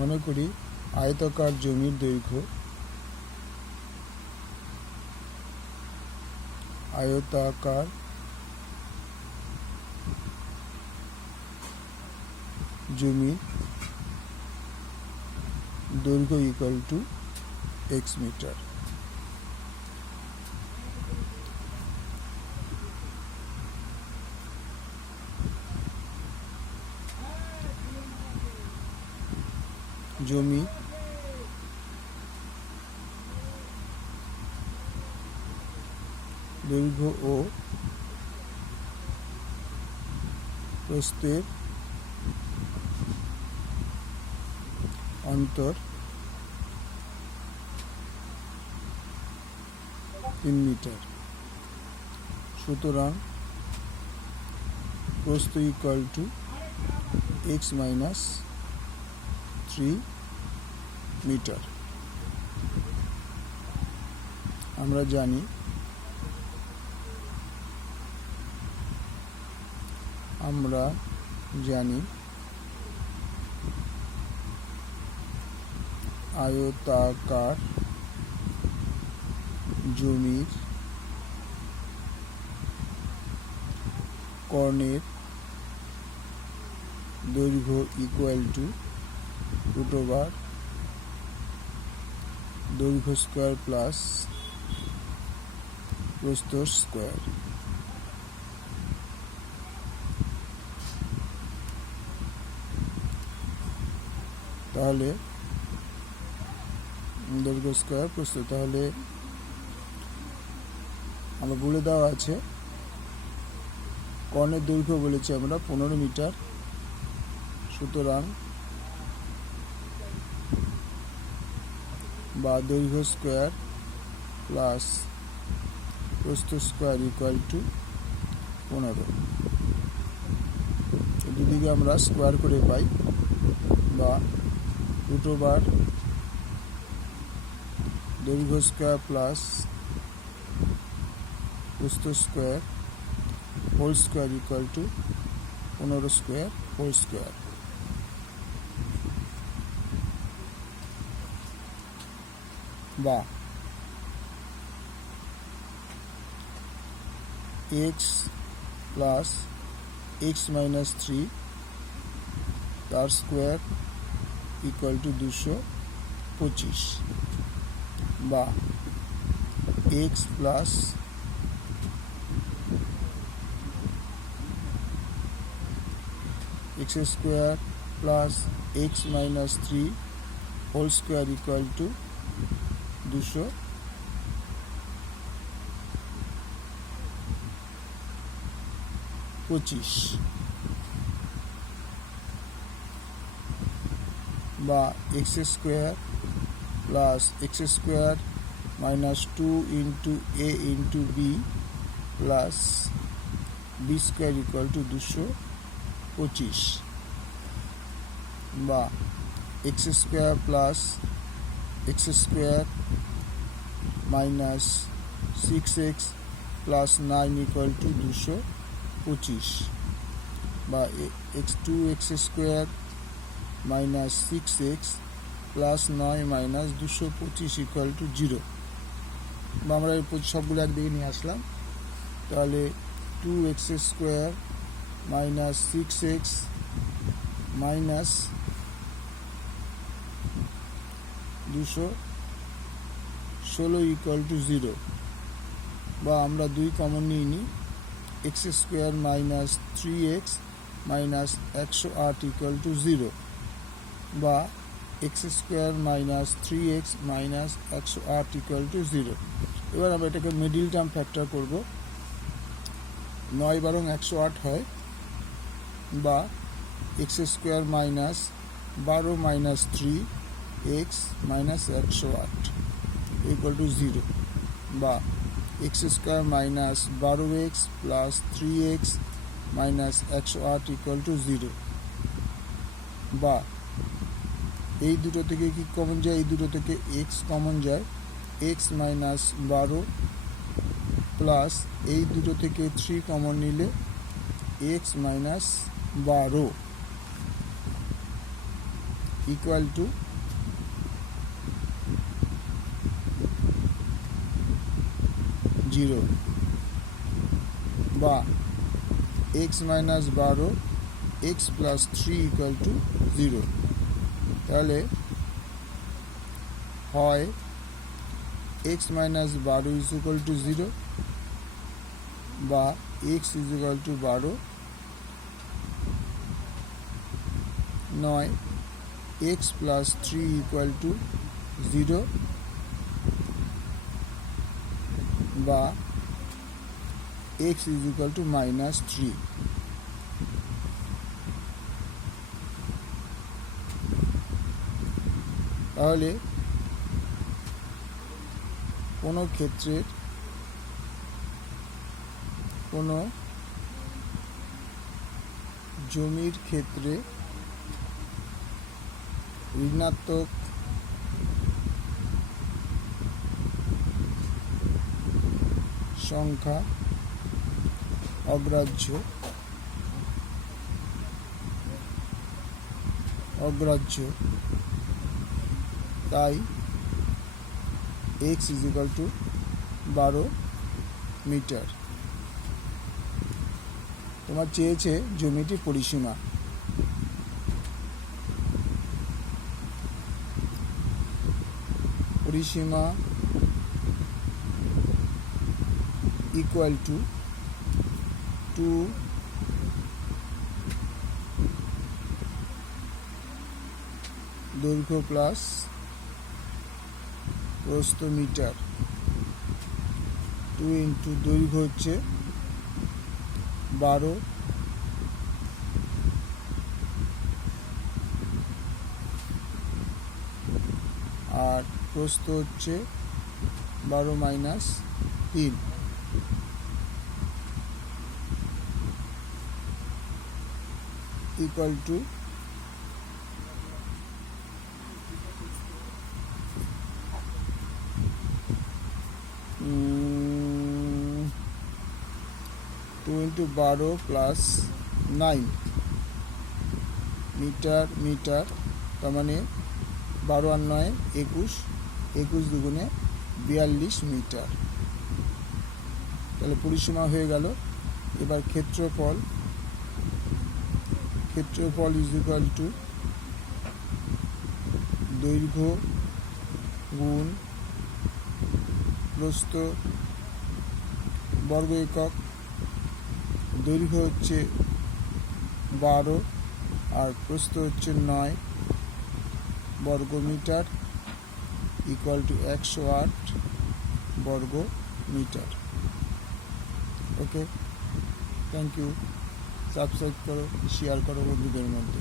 মনে করি আয়তাকার জমির দৈর্ঘ্য আয়তাকার জমির দৈর্ঘ্য ইকুয়াল টু এক্স মিটার। জমি দৈর্ঘ্য ও প্রস্থের অন্তর 3 মিটার। সুতরাং প্রস্থ equal to x minus 3 metre. আমরা জানি আয়তাকার জমির কর্ণের দৈর্ঘ্য ইকুয়াল টু √ দৈর্ঘ্য স্কয়ার প্লাস প্রস্থ স্কয়ার। তাহলে দৈর্ঘ্য স্কয়ার প্রস্থ, তাহলে আমরা বলে দেওয়া আছে কর্ণের দৈর্ঘ্য বলেছি আমরা 15 মিটার। সুতরাং বা দৈর্ঘ্য স্কয়ার প্লাস প্রস্থ স্কয়ার ইকুয়াল টু 15। দুদিকে আমরা স্কয়ার করে পাই বা √ দৈর্ঘ্য স্কয়ার প্লাস প্রস্থ square whole square equal to 15 square whole square. বা x প্লাস x মাইনাস 3 তার স্কয়ার ইকুয়াল টু 225। বা x plus x square plus x minus 3 whole square equal to 225। বা x square plus x square minus 2 into a into b plus b square equal to 225। বা x square plus x square minus 6x plus 9 equal to 225। বা 2x square minus 6x plus 9 minus 225 equal to 0। বা আমরা এই সবগুলো একদিকে নিয়ে আসলাম। তাহলে 2x square minus 6x minus 216 equal to 0। বা আমরা 2 কমন নিয়ে নিই, x square minus 3x minus 108 equal to 0। বা x square minus 3x minus 108 equal to 0। এবার আমরা এটাকে মিডিল টার্ম ফ্যাক্টর করব। 9 বারং 108 হয়। বা x square minus 12 minus 3x minus 108 equal to 0। বা x square minus 12x plus 3x minus 108 equal to 0। বা এই দুটো থেকে কি কমন যায়? এই দুটো থেকে x কমন যায়, x মাইনাস 12 প্লাস এই দুটো থেকে 3 কমন নিলে x minus 12 equal to zero, বা x minus 12 x plus 3 equal to zero. তাহলে হয় x minus 12 is equal to zero, বা এক্স ইজ ইকুয়াল টু 12, নয় x plus 3 equal to zero, বা x is equal to minus 3। তাহলে কোনো ক্ষেত্রের কোনো জমির ক্ষেত্রে ঋণাত্মক সংখ্যা অগ্রাহ্য, তাই x is equal to 12 metre. তোমার চেয়েছে জমিটির পরিসীমা। পরিসীমা ইকুয়াল টু 2 দৈর্ঘ্য প্লাস প্রস্থ মিটার। 2 ইন্টু দৈর্ঘ্য হচ্ছে 12, আর প্রস্থ হচ্ছে 12 minus 3 equal to 2 into 12 plus 9 metre, তার মানে 12 আর 9 21, 21 দুগুণে 42 মিটার। তাহলে পরিসীমা হয়ে গেল। এবার ক্ষেত্রফল ইজ ইকুয়াল টু দৈর্ঘ্য গুণ প্রস্থ বর্গ একক। দৈর্ঘ্য হচ্ছে 12 আর প্রস্থ হচ্ছে 9 বর্গ মিটার ইকুয়াল টু 108 বর্গ metre. Okay, thank you. Subscribe করো, শেয়ার করো বন্ধুদের মধ্যে।